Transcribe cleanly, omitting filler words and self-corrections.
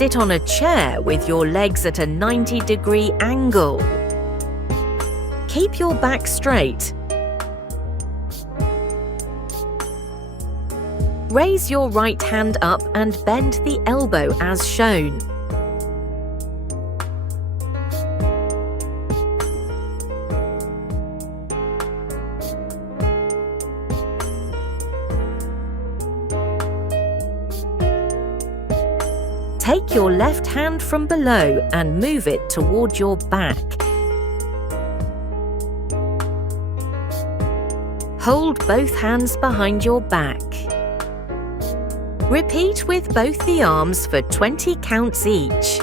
Sit on a chair with your legs at a 90-degree angle. Keep your back straight. Raise your right hand up and bend the elbow as shown. Take your left hand from below and move it toward your back. Hold both hands behind your back. Repeat with both the arms for 20 counts each.